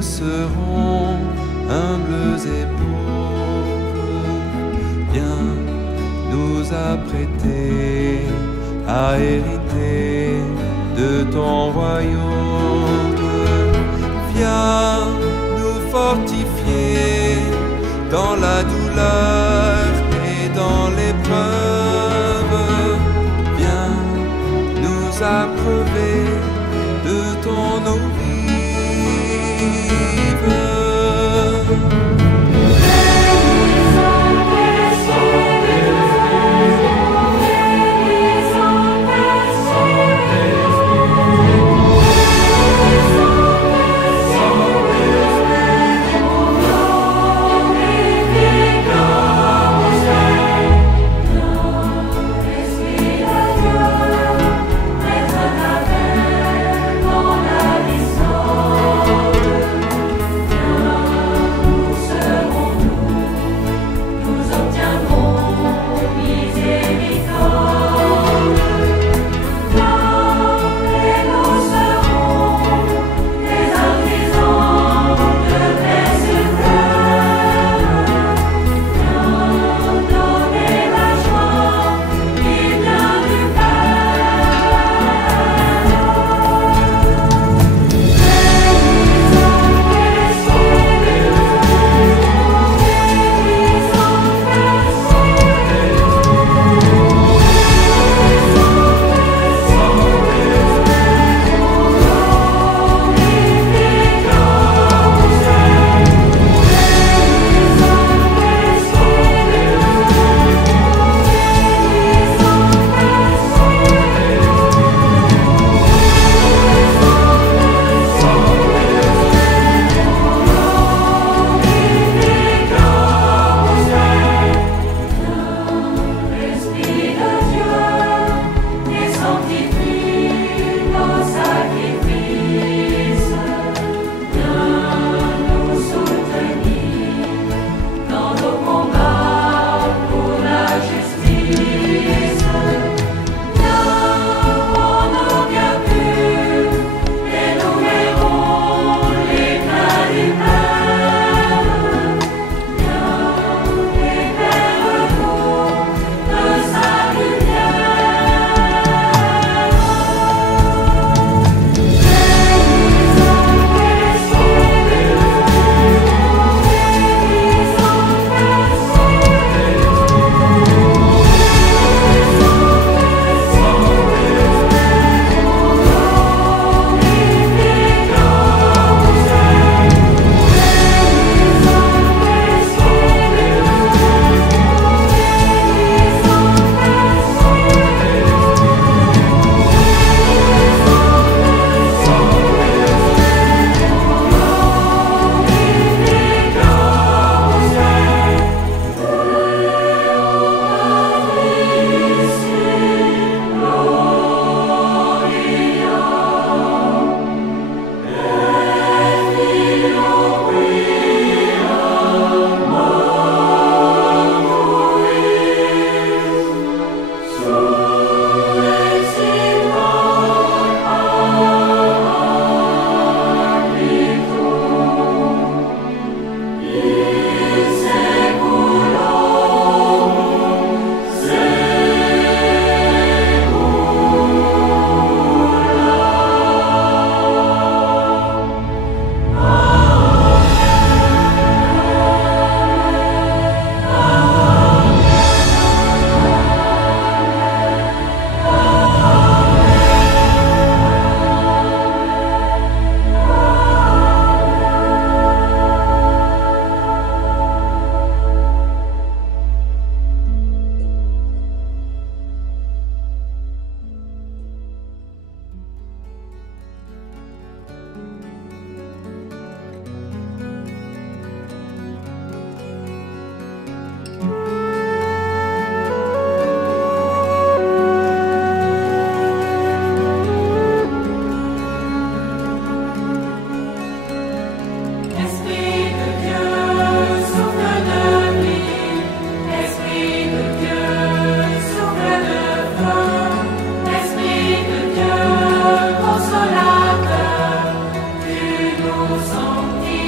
nous serons humbles et pauvres. Viens nous apprêter à hériter de ton royaume. Viens nous fortifier dans la douleur et dans l'épreuve. Viens nous abreuver de ton eau vive. Sanctifie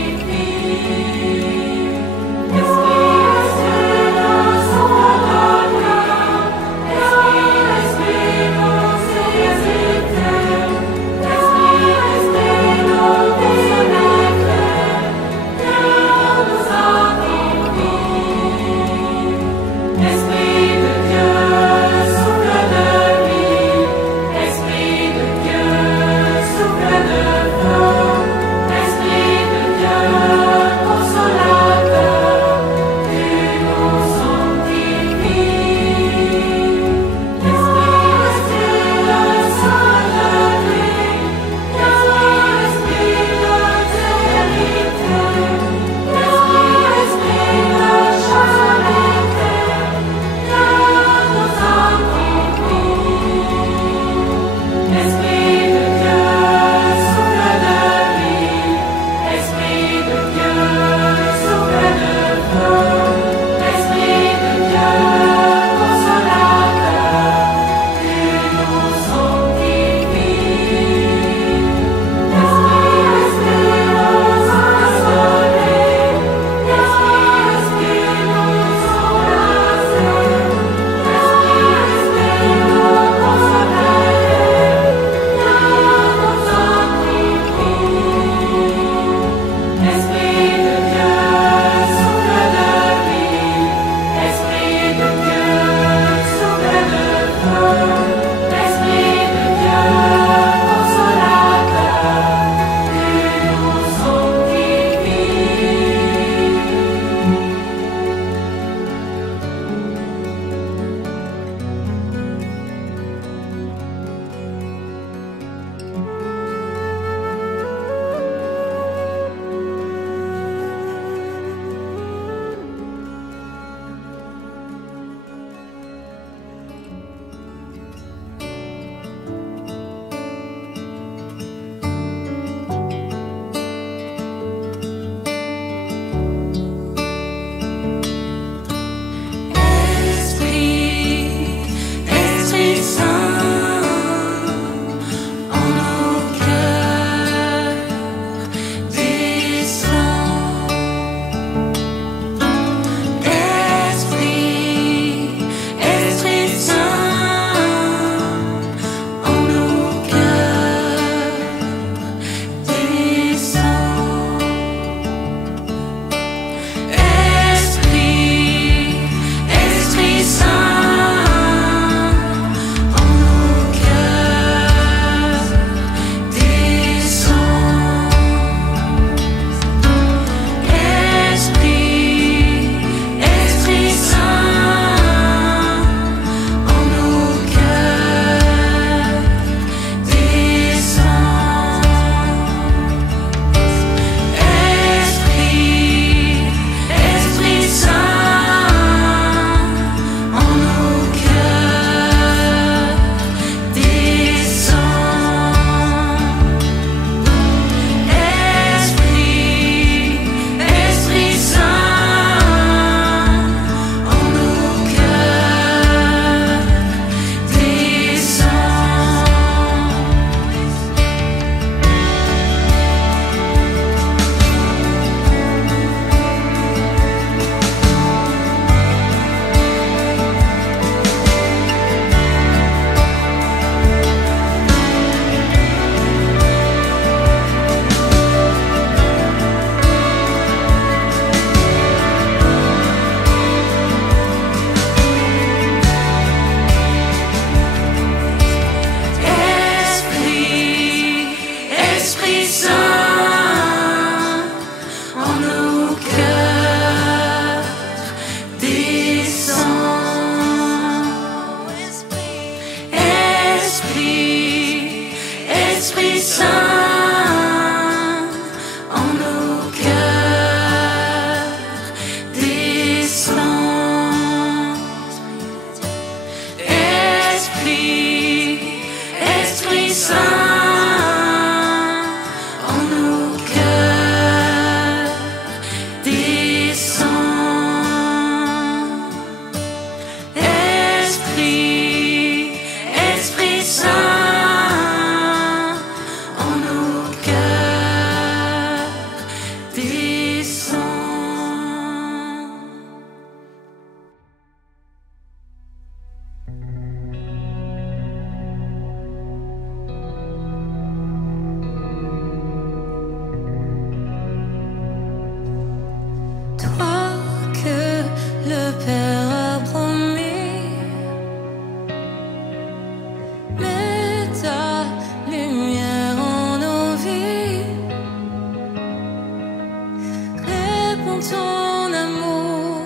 ton amour,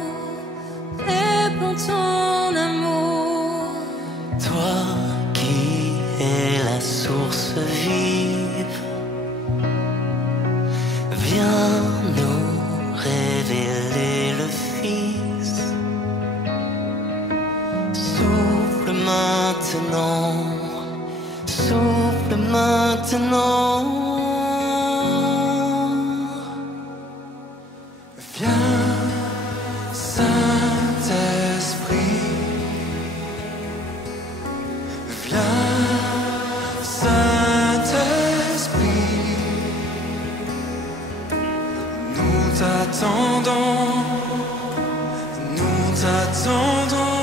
répands ton amour. Toi qui es la source vive, viens nous révéler le Fils. Souffle maintenant, souffle maintenant. Viens, Saint-Esprit. Viens, Saint-Esprit. Nous t'attendons, nous t'attendons.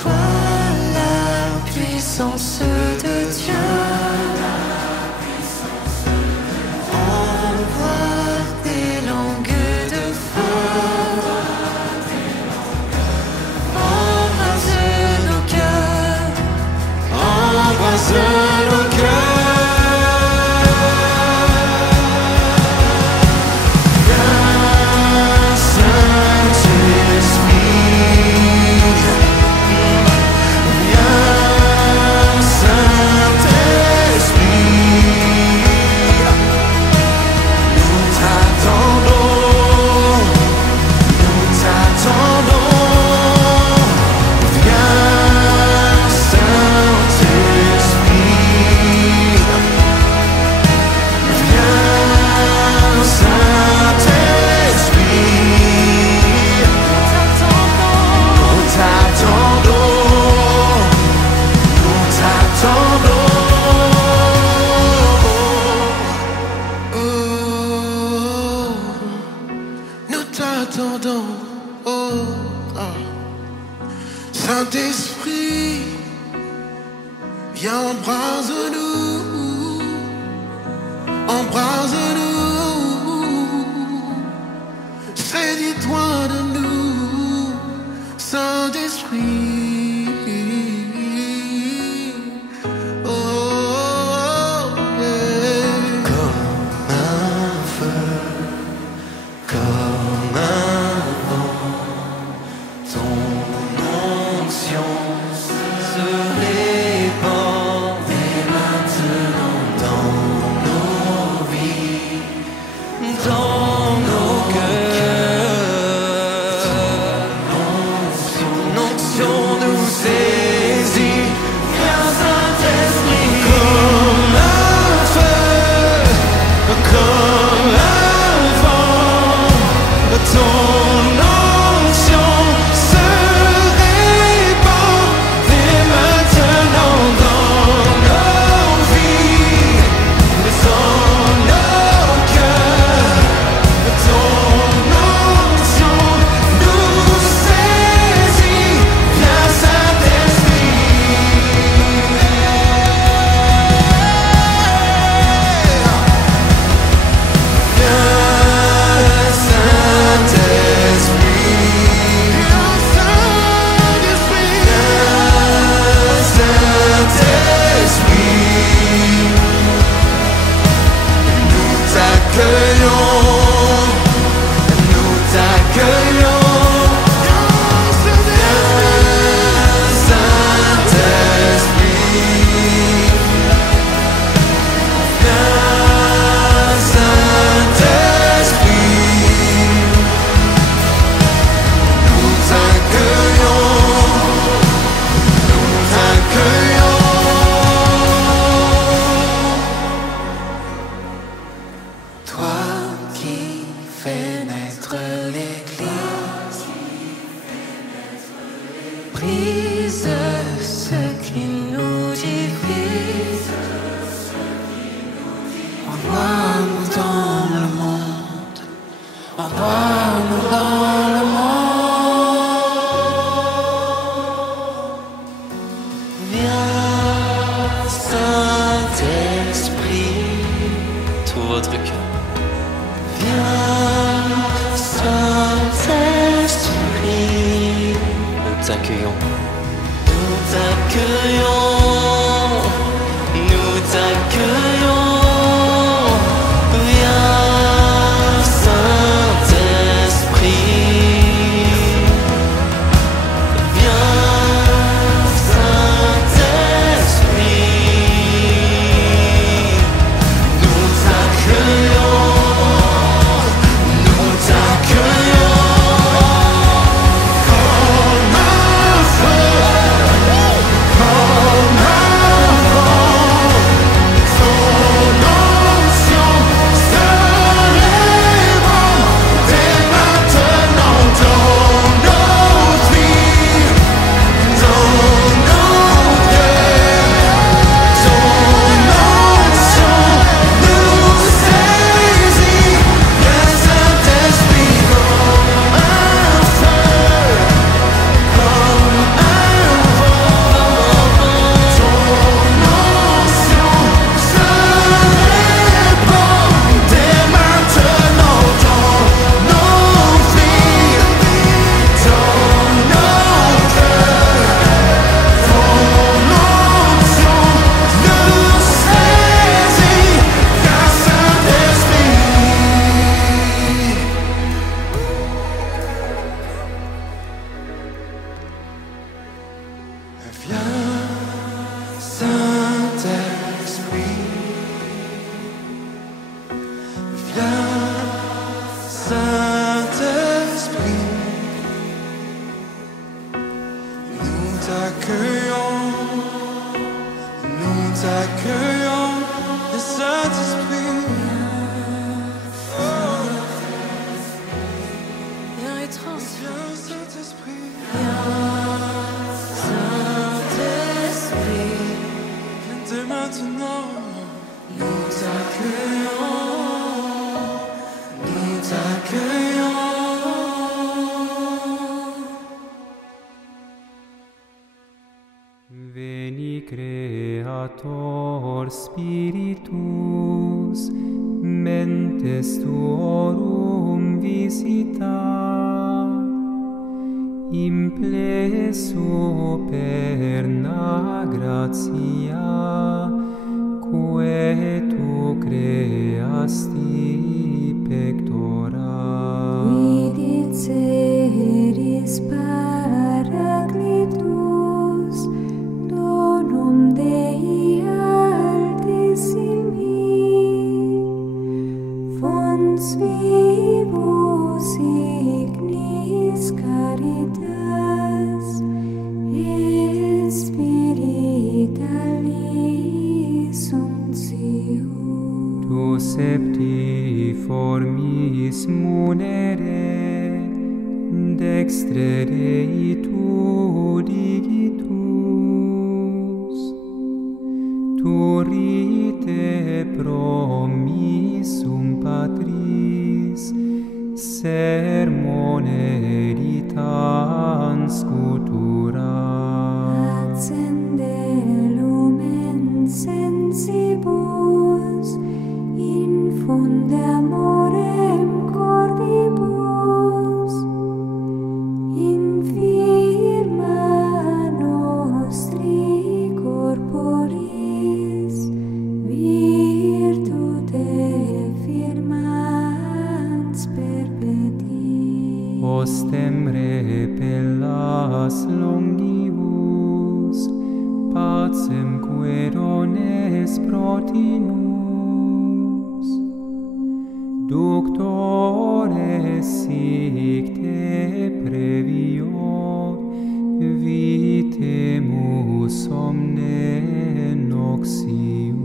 Toi la puissance de Dieu, envoie des langues de feu, embrase nos cœurs, Embrasse nos Saint-Esprit, viens embrase-nous, embrase-nous, saisis-toi de nous, Saint-Esprit. Oh, yeah. comme un feu, comme un vent, ton onction se répand dès maintenant dans nos vies, dans nos cœurs. Ton onction nous saisit, viens Saint-Esprit, comme un feu, comme un vent, ton onction se répand dès maintenant dans nos vies, dans nos cœurs. Ton onction nous saisit, viens Saint-Esprit. Viens Saint-Esprit. Viens Saint-Esprit. Viens Saint-Esprit. Nous t'accueillons, nous t'accueillons. Viens Saint-Esprit. Viens Saint-Esprit. Nous t'accueillons, nous t'accueillons. Toi qui fais naître l'Église, brise ce qui nous divise. Envoie-nous dans le monde, envoie-nous dans le monde. Viens Saint-Esprit, tout votre cœur. Viens Saint-Esprit, nous t'accueillons, nous t'accueillons, nous t'accueillons. Creator Spiritus, mentes tuorum visita, impleso perna gratia, quae tu creasti pectora. Vidit seris Paraclitus, donum Dei altissimi, fons vivus ignis caritas, et spiritualis unctium. Tu septiformis munere, dextre Dei tu digitus, turite promissum Patris, sermone ditans scutura. Accende lumen sensibus, infunde amorem cordibus, infirma nostri corporis, virtute firmans perpeti. Ostem repellas longibus, pacem querones protinus, ductores sic te previo, vitemus omne noxium.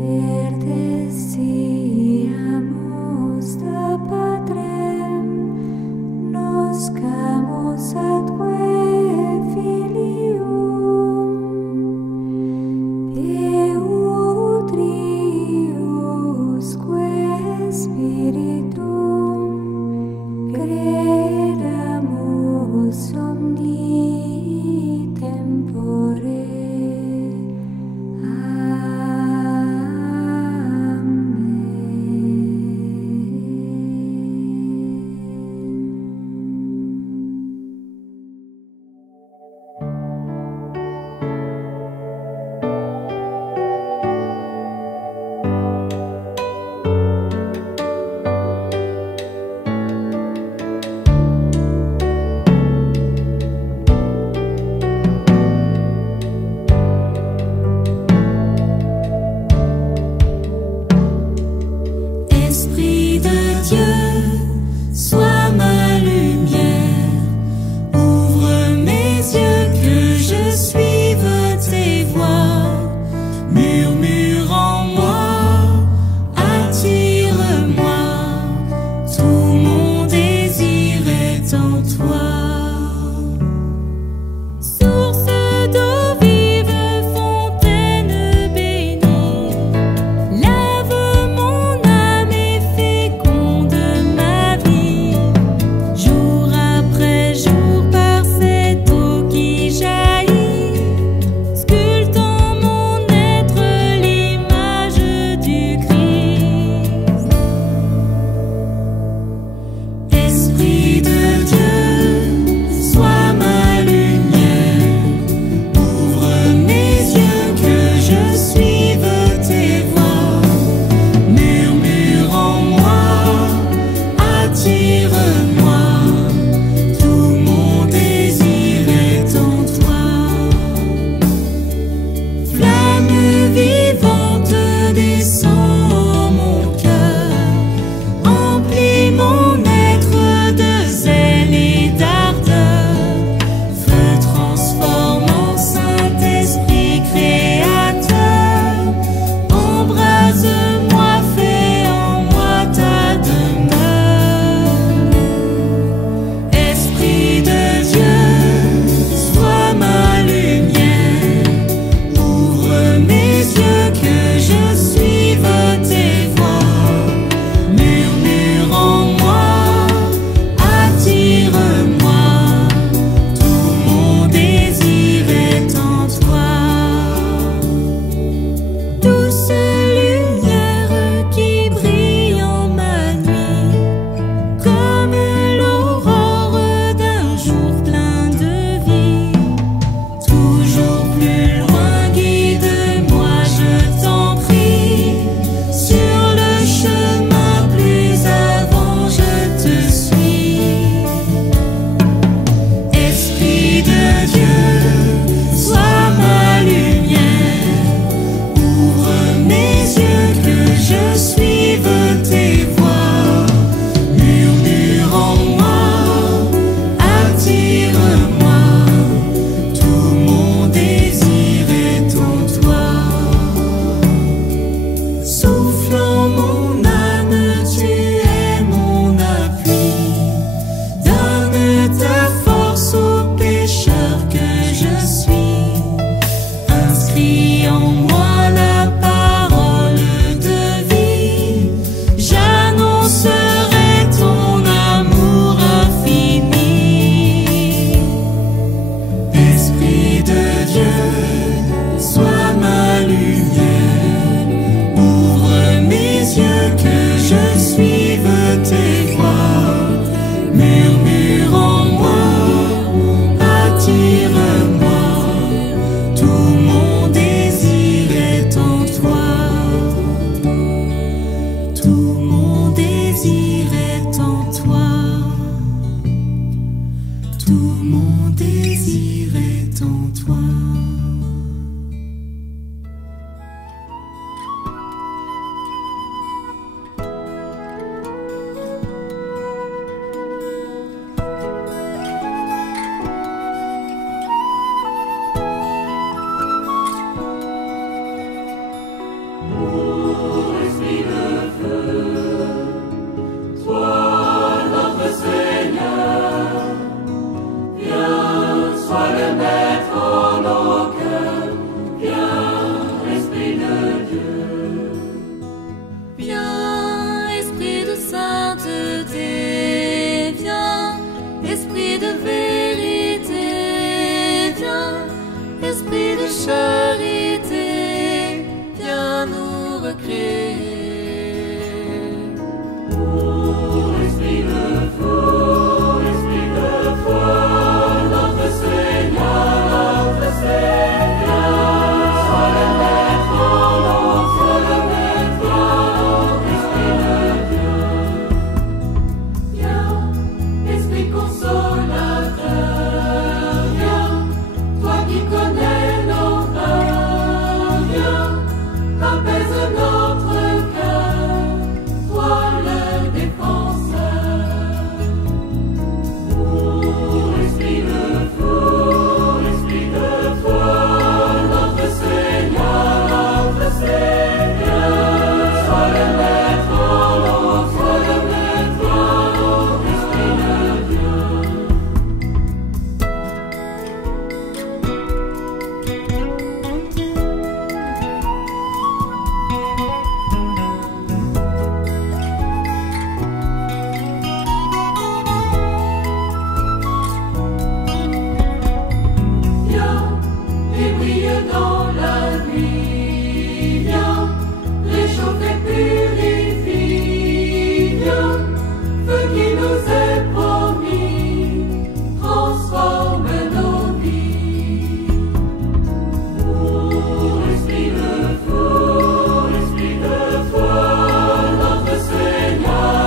Pertestiamus da Patrem, noscamus atque Filium, Peutriusque Spiritum, credamus omni tempore. douce lumière qui brille en ma nuit, comme l'aurore d'un jour plein de vie. Toujours plus loin, guide-moi, je t'en prie, sur le chemin plus avant, je te suis. Esprit de Dieu, sois ma lumière, ouvre mes yeux que je suive tes voies. Murmure en moi, attire-moi, tout mon désir est en toi. Souffle en mon âme, tu es mon appui. Donne ta force au pécheur que je suis. Inscris en moi la parole de vie. J'annoncerai ton amour infini. Esprit de Dieu, sois ma lumière. Ouvre mes yeux que je suive tes voies. Murmure en moi, attire-moi, tout mon désir est en toi. Tout mon désir est en toi. Tout mon désir est en toi. Viens, esprit de sainteté, viens, esprit de vérité, viens, esprit de charité, viens nous recréer. Esprit de feu, esprit de foi, notre Seigneur, sois le maître en nous, sois le maître en nous, esprit de Dieu. Viens, esprit consolateur, viens, toi qui connais nos peurs, viens, apaise notre cœur, toi le défenseur. Esprit de feu, esprit de foi, notre Seigneur, sois le maître en nous, sois le maître en nous, esprit de Dieu. Viens et brille dans la nuit, viens, réchauffe et purifie, viens, feu qui nous est promis, transforme nos vies. Esprit de feu, esprit de foi, notre Seigneur,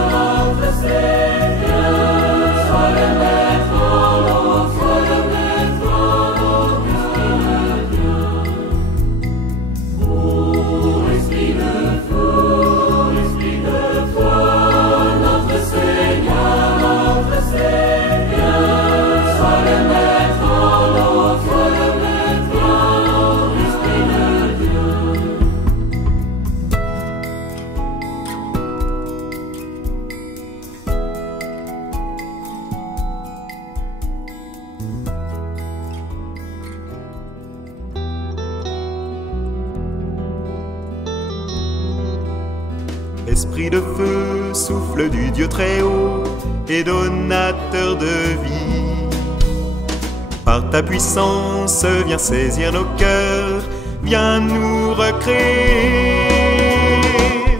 sois le maître en nous, sois le maître en nous, esprit de Dieu. Esprit de feu, esprit de foi, notre Seigneur, sois le maître en nous, sois le maître en nous, esprit de Dieu. Esprit de feu, souffle du Dieu très haut et donateur de vie. Par ta puissance, viens saisir nos cœurs, viens viens nous recréer.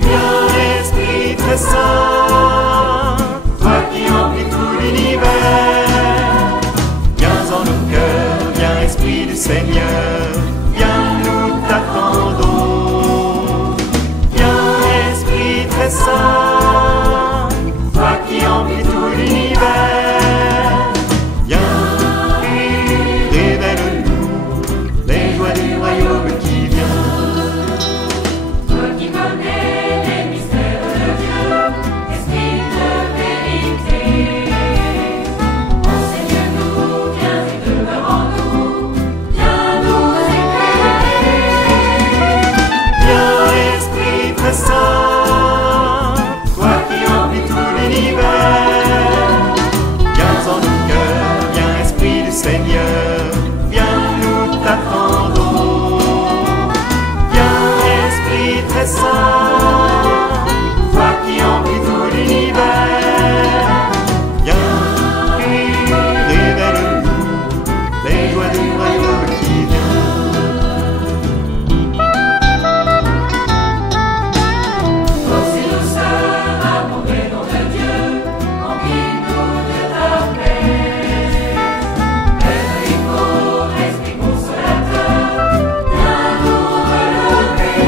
Viens Esprit très saint, toi qui emplis tout l'univers. Viens en nos cœurs, viens Esprit du Seigneur, viens nous t'attendons. Viens Esprit très saint, toi qui emplis tout l'univers. Viens, révèle-nous les joies du royaume qui vient. Toi qui connais les mystères de Dieu, Esprit de vérité, enseigne-nous, viens et demeure en nous, viens nous éclairer. Viens Esprit très saint, toi qui emplis tout l'univers. Viens en nos cœurs, viens Esprit du Seigneur, viens nous t'attendons. Viens Esprit très saint, toi qui emplis tout l'univers. Viens, révèle-nous les joies du royaume qui vient. Force et douceur, amour et nom de Dieu, remplis-nous de ta paix. Maître Hugo, Esprit consolateur, viens nous relever.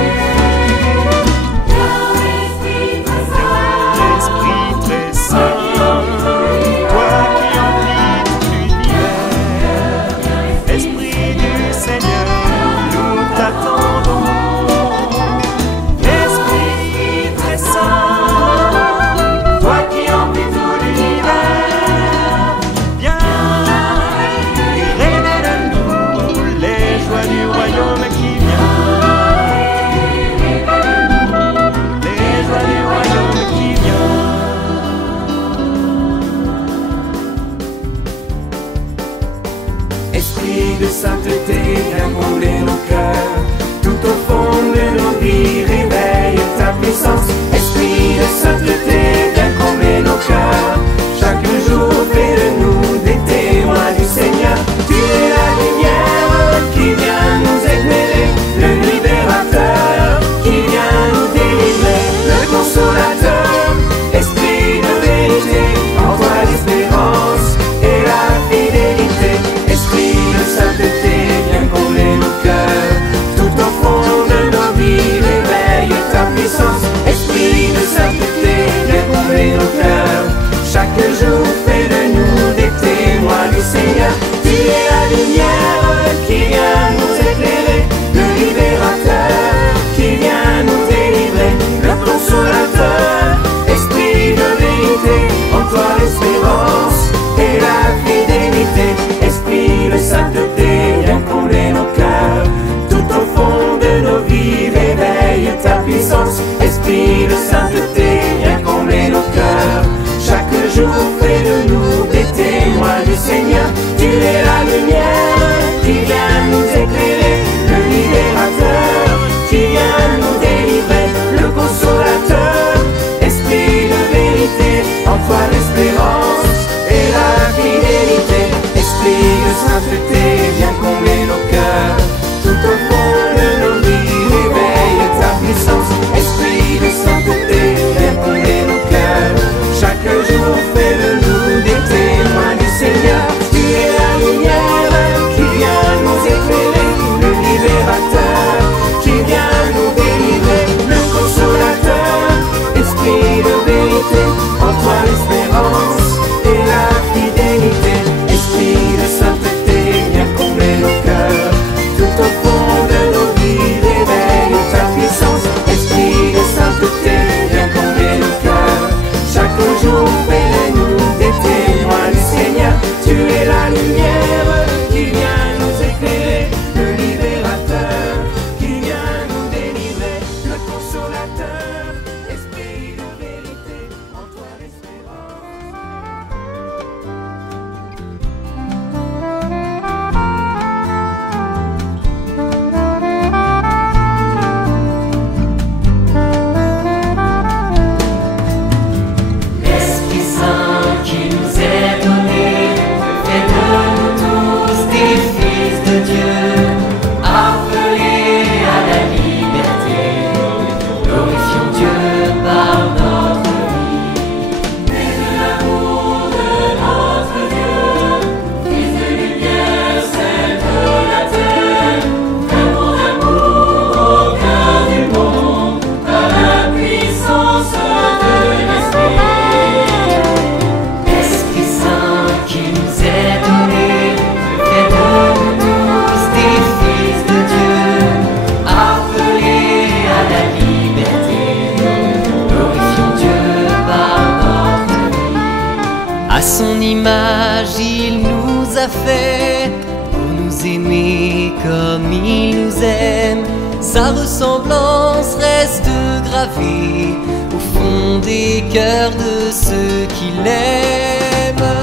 son image, il nous a fait pour nous aimer comme il nous aime. Sa ressemblance reste gravée au fond des cœurs de ceux qui l'aiment.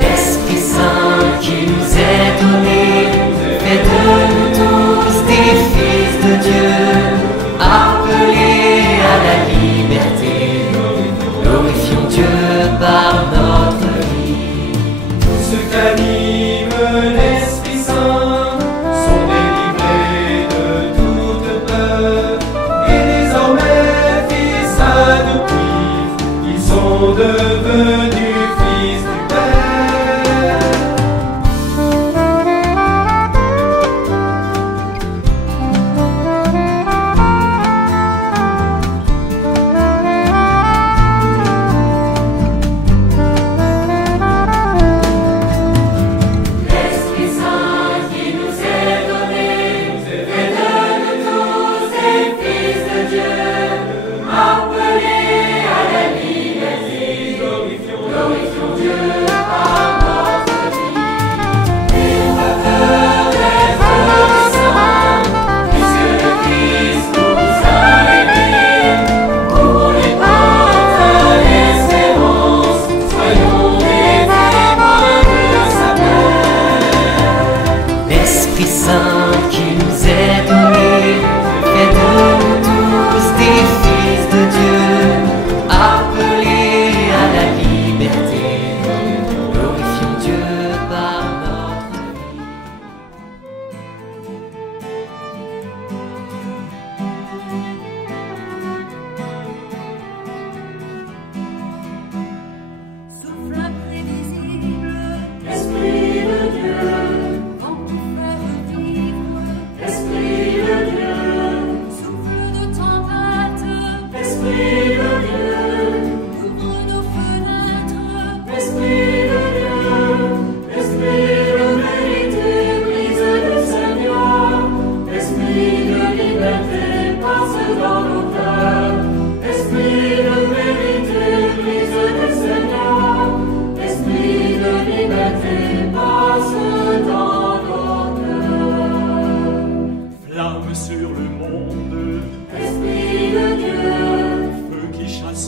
L'Esprit Saint qui nous est donné fait de nous tous des fils de Dieu, appelés à la liberté. Glorifions Dieu par notre vie. Tous ceux qu'anime l'Esprit Saint sont délivrés de toute peur. Et désormais, fils adoptifs, ils sont devenus fils du Père. L'Esprit Saint qui nous est donné fait de nous tous des fils de Dieu, appelés à la liberté. Glorifions Dieu par notre vie. Triomphateur d'être saints, puisque le Christ nous a aimés. Ouvrons les portes à l'espérance, soyons des témoins de sa paix. L'Esprit Saint qui nous est donné fait de nous tous des fils de Dieu, appelés à la liberté. Glorifions Dieu par notre vie. Souffle imprévisible, Esprit de Dieu, vent pour faire vivre, Esprit de Dieu, souffle de tempête, Esprit de Dieu, ouvre nos fenêtres, Esprit de Dieu, Esprit de vérité, brise le Seigneur, Esprit de liberté, passe dans nos cœurs, Esprit de vérité, brise le Seigneur, Esprit de liberté, passe dans nos cœurs. Flamme sur le monde, Esprit de Dieu, feu qui chasse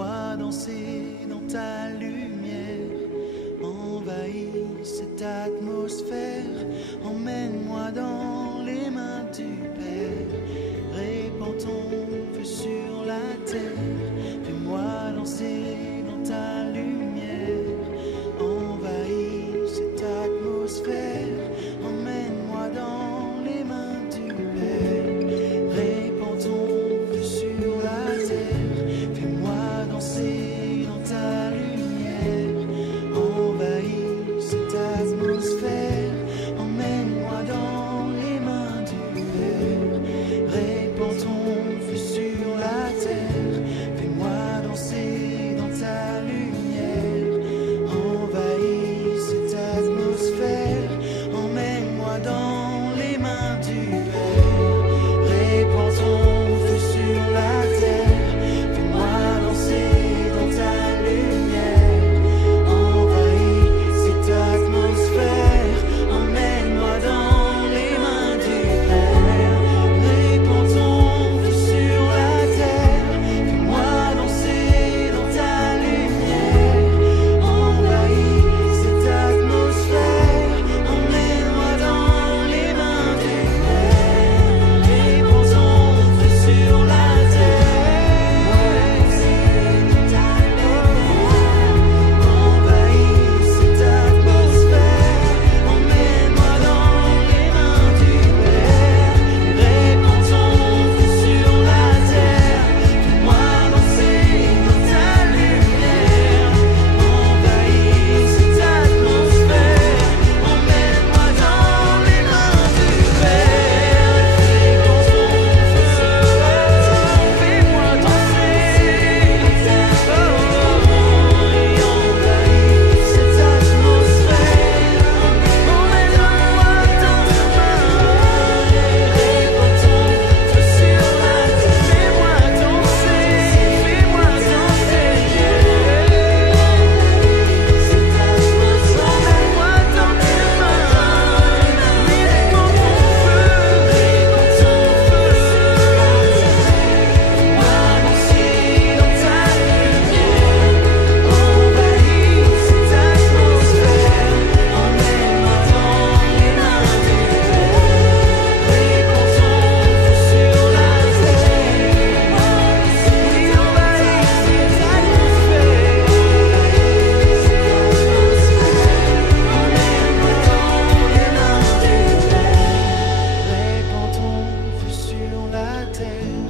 Fais-moi danser dans ta lumière. Envahis cette atmosphère. Emmène-moi dans les mains du Père. Répands ton feu sur la terre. Fais-moi danser dans ta lumière. Envahis cette atmosphère. Emmène-moi dans les mains du Père. Répands ton feu sur la terre. Fais-moi danser dans ta lumière. Envahis cette atmosphère. Emmène-moi dans les mains du Père. Répands ton feu sur la terre. Fais-moi danser dans ta lumière. Envahis cette atmosphère. Emmène-moi dans les mains du Père. Répands ton feu sur la terre. Fais-moi danser dans ta lumière. Envahis cette atmosphère. Emmène-moi dans les mains du Père. Répands ton feu sur la terre. Fais-moi danser dans ta lumière. Envahis cette atmosphère. Emmène-moi dans les mains du Père. Répands ton feu sur la terre. Envahis cette atmosphère. Emmène-moi dans les mains du Père. Répands ton feu sur la terre. Fais-moi danser dans ta lumière. Envahis cette atmosphère. Emmène-moi dans les mains du Père. Répands ton feu. Fais-moi danser dans ta lumière. Envahis cette atmosphère. Emmène-moi dans ta main. Répands ton feu sur la terre. Fais-moi danser. Fais-moi danser. Cette atmosphère. Emmène-moi dans tes mains. Répands ton feu. Répands ton feu sur la terre. Fais-moi danser dans ta lumière. Envahis cette atmosphère. Emmène-moi dans les mains du Père. Répands ton feu sur la terre.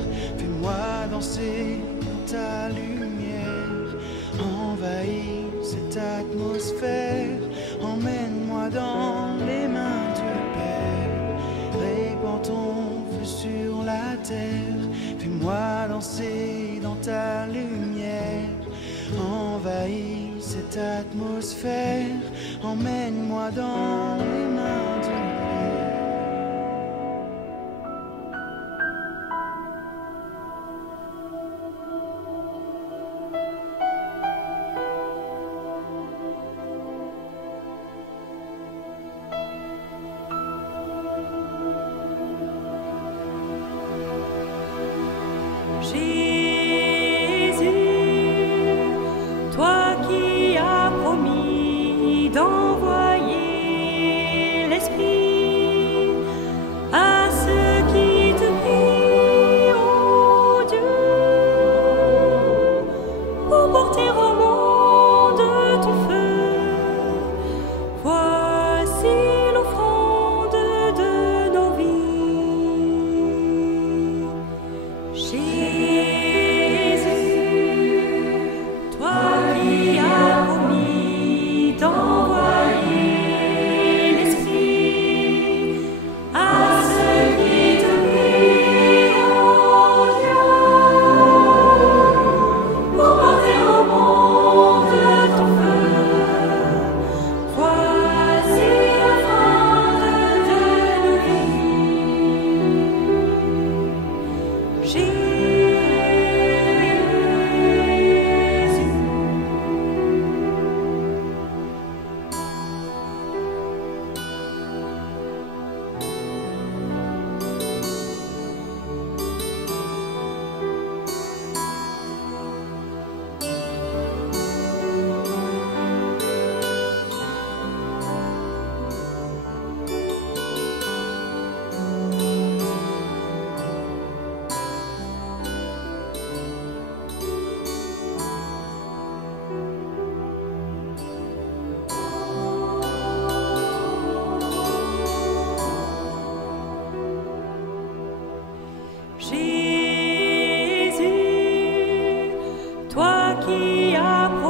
Envahis cette atmosphère. Emmène-moi dans les mains du Père. Répands ton feu sur la terre. Fais-moi danser dans ta lumière. Envahis cette atmosphère. Emmène-moi dans les mains du Père. Jésus, toi qui as promis d'envoyer l'Esprit à ceux qui te prient, ô Dieu, pour porter au monde ton feu. Voici l'offrande de nos vies. Jésus, toi qui as promis d'envoyer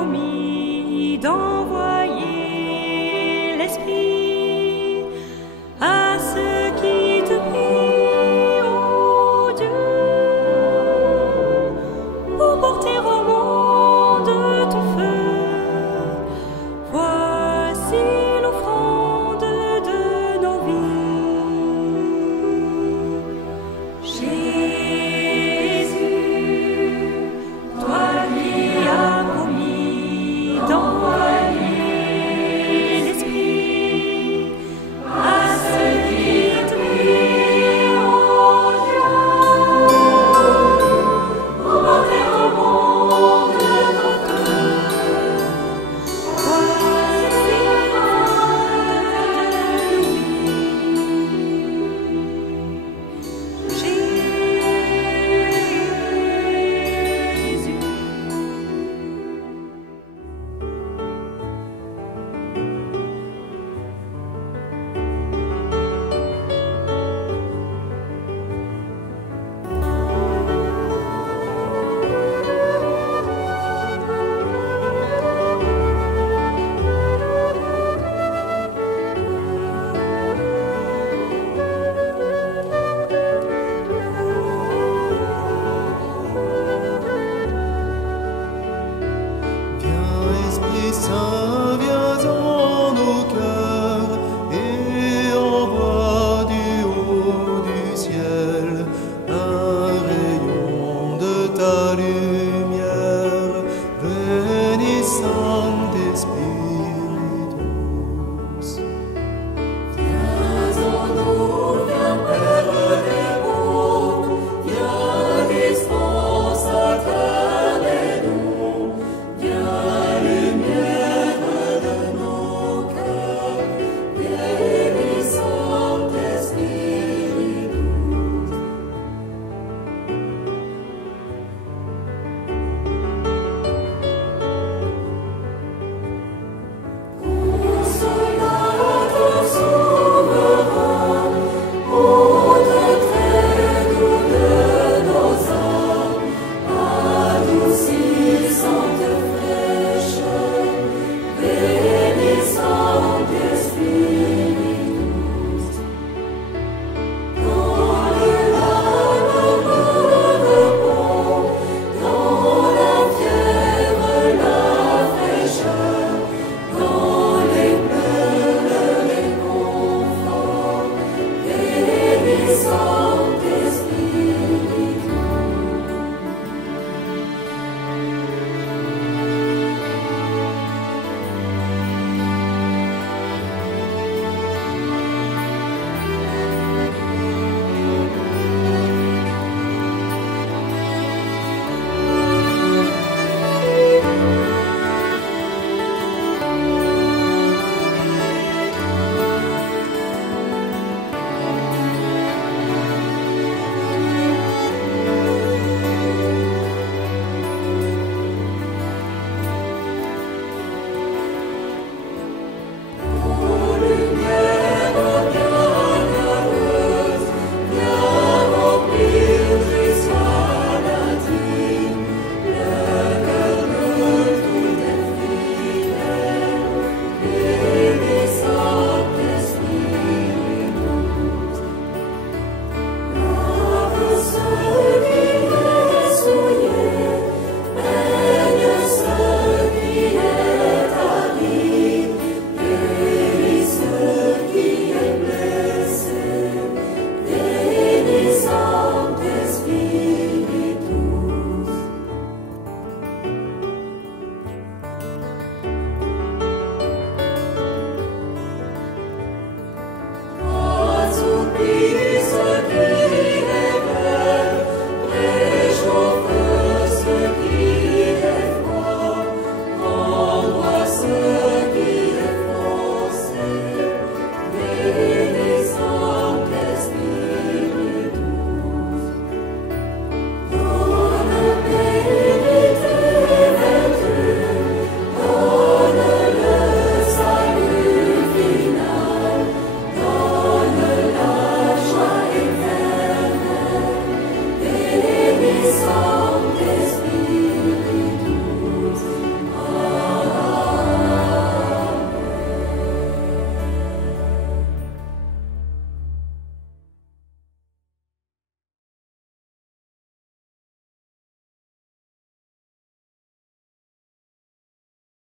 promis d'envoyer l'Esprit à ceux qui te prient, ô Dieu, pour porter au monde ton feu. Voici l'offrande de nos vies. Jésus, toi qui as promis d'envoyer l'Esprit à ceux qui te prient, ô Dieu, pour porter au monde ton feu. Voici l'offrande de nos vies. Jésus. Viens, Esprit Saint.